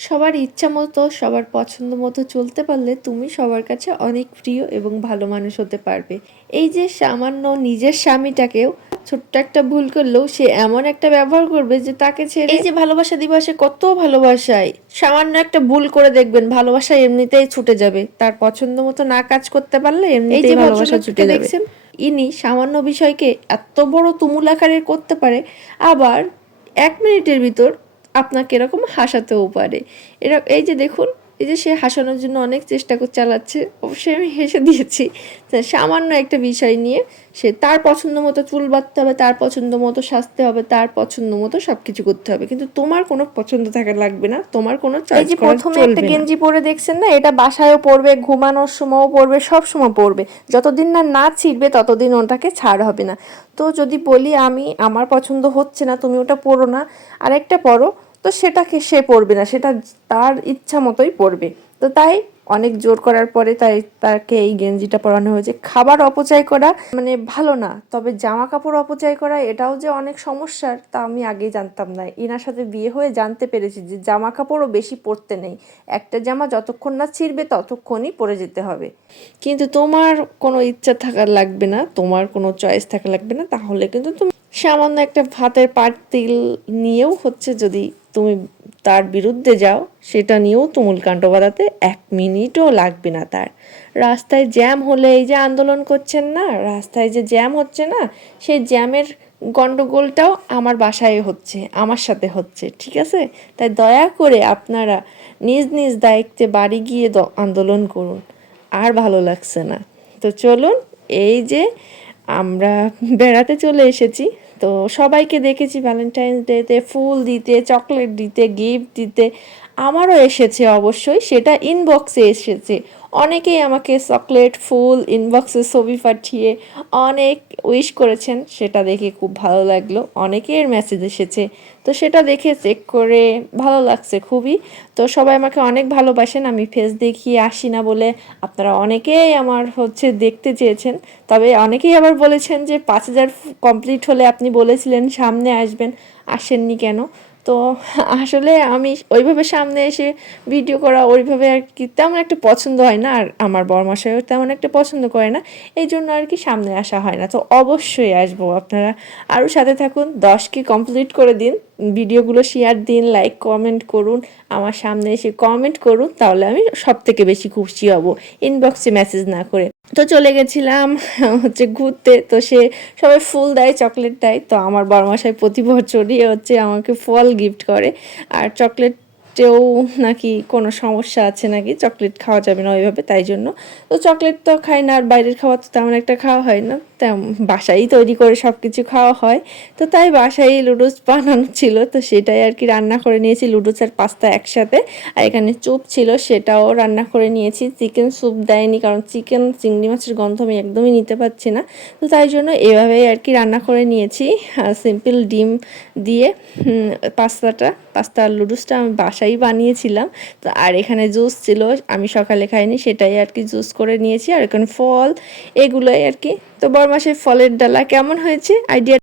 সবার ইচ্ছা মতো সবার পছন্দ মতো চলতে পারলে তুমি সবার কাছে অনেক প্রিয় এবং ভালো মানুষ হতে পারবে। এই যে সামান্য নিজের স্বামীটাকেও ছোট্ট একটা ভুল করলেও সে এমন একটা ব্যবহার করবে যে তাকে ছেড়ে এই যে ভালোবাসা দিবসে কত ভালোবাসায় সামান্য একটা ভুল করে দেখবেন ভালোবাসা এমনিতেই ছুটে যাবে। তার পছন্দ মতো না কাজ করতে পারলে এমনিতেই ভালোবাসা ছুটে যাবে। দেখছেন ইনি সামান্য বিষয়কে এত বড় তুমুল আকারের করতে পারে আবার এক মিনিটের ভিতর আপনাকে এরকম হাসাতেও পারে। এরা এই যে দেখুন এই যে সে হাসানোর জন্য অনেক চেষ্টা করে চালাচ্ছে অবশ্যই আমি হেসে দিয়েছি। সামান্য একটা বিষয় নিয়ে সে তার পছন্দ মতো চুল বাঁধতে হবে তার পছন্দ মতো সাজতে হবে তার পছন্দ মতো সবকিছু করতে হবে। কিন্তু তোমার কোনো পছন্দ থাকা লাগবে না তোমার কোনো এই যে প্রথমে একটা গেঞ্জি পরে দেখছেন না এটা বাসায়ও পরবে ঘুমানোর সময়ও পরবে সব সময় পরবে। যতদিন না না ছিঁড়বে ততদিন ওটাকে ছাড় হবে না। তো যদি বলি আমি আমার পছন্দ হচ্ছে না তুমি ওটা পরো না। আরেকটা পরো তো সেটাকে সে পড়বে না, সেটা তার ইচ্ছা মতোই পড়বে। তো তাই অনেক জোর করার পরে তাই তাকে এই গেঞ্জিটা পরানো হয়েছে। খাবার অপচয় করা মানে ভালো না, তবে জামা কাপড় অপচয় করা এটাও যে অনেক সমস্যার তা আমি আগেই জানতাম না। এনার সাথে বিয়ে হয়ে জানতে পেরেছি যে জামা কাপড়ও বেশি পরতে নেই। একটা জামা যতক্ষণ না ছিঁড়বে ততক্ষণই পরে যেতে হবে। কিন্তু তোমার কোনো ইচ্ছা থাকা লাগবে না, তোমার কোনো চয়েস থাকা লাগবে না, তাহলে কিন্তু তুমি সামান্য একটা ভাতের পাতিল নিয়েও হচ্ছে যদি তুমি তার বিরুদ্ধে যাও, সেটা নিয়েও তুমুল কাণ্ড বাঁধাতে এক মিনিটও লাগবে না তার। রাস্তায় জ্যাম হলে এই যে আন্দোলন করছেন না, রাস্তায় যে জ্যাম হচ্ছে না, সেই জ্যামের গন্ডগোলটাও আমার বাসায় হচ্ছে, আমার সাথে হচ্ছে, ঠিক আছে? তাই দয়া করে আপনারা নিজ নিজ দায়িত্বে বাড়ি গিয়ে আন্দোলন করুন, আর ভালো লাগছে না। তো চলুন, এই যে আমরা বেড়াতে চলে এসেছি। তো সবাইকে দেখেছি ভ্যালেন্টাইন্স ডেতে ফুল দিতে, চকলেট দিতে গিফট দিতে। আমারও এসেছে অবশ্যই, সেটা ইনবক্সে এসেছে। অনেকেই আমাকে চকলেট ফুল ইনবক্সে ছবি পাঠিয়ে অনেক উইশ করেছেন, সেটা দেখে খুব ভালো লাগল। অনেকের মেসেজ এসেছে। তো সেটা দেখে চেক করে ভালো লাগছে খুবই। তো সবাই আমাকে অনেক ভালোবাসেন, আমি ফেস দেখিয়ে আসি না বলে আপনারা অনেকেই আমার হচ্ছে দেখতে চেয়েছেন। তবে অনেকেই আবার বলেছেন যে পাঁচ হাজার কমপ্লিট হলে আপনি বলেছিলেন সামনে আসবেন, আসেননি কেন? তো আসলে আমি ওইভাবে সামনে এসে ভিডিও করা ওইভাবে আর কি তেমন একটা পছন্দ হয় না, আর আমার বরমাসায়ও তেমন একটা পছন্দ করে না এই জন্য আর কি সামনে আসা হয় না। তো অবশ্যই আসব আপনারা আরও সাথে থাকুন, দশ কি কমপ্লিট করে দিন ভিডিওগুলো শেয়ার দিন লাইক কমেন্ট করুন, আমার সামনে এসে কমেন্ট করুন, তাহলে আমি সব থেকে বেশি খুশি হব। ইনবক্সে মেসেজ না করে তো চলে গেছিলাম, হচ্ছে ঘুরতে। তো সে সবাই ফুল দেয়, চকলেট দেয়। তো আমার বড়মশাই প্রতি বছরই হচ্ছে আমাকে ফল গিফট করে। আর চকলেট তেও নাকি কোনো সমস্যা আছে নাকি? চকলেট খাওয়া যাবে না ওইভাবে, তাই জন্য। তো চকলেট তো খাই না, আর বাইরের খাবার তো তেমন একটা খাওয়া হয় না। তেমন বাসায় তৈরি করে সব কিছু খাওয়া হয়। তো তাই বাসায় লুডুস বানানো ছিল, তো সেটাই আর কি রান্না করে নিয়েছি। লুডুস আর পাস্তা একসাথে। আর এখানে চুপ ছিল, সেটাও রান্না করে নিয়েছি। চিকেন স্যুপ দেয়নি, কারণ চিকেন, চিংড়ি মাছের গন্ধ আমি একদমই নিতে পারছি না। তো তাই জন্য এভাবেই আর কি রান্না করে নিয়েছি। সিম্পল ডিম দিয়ে পাস্তাটা পাস্তা আর লুডুসটা আমি বাসায় বানিয়েছিলাম। তো আর এখানে জুস ছিল, আমি সকালে খাইনি, সেটাই আর কি জুস করে নিয়েছি। আর এখানে ফল, এগুলোই আর কি। তো বড় মাসের ফলের ডালা কেমন হয়েছে? আইডিয়া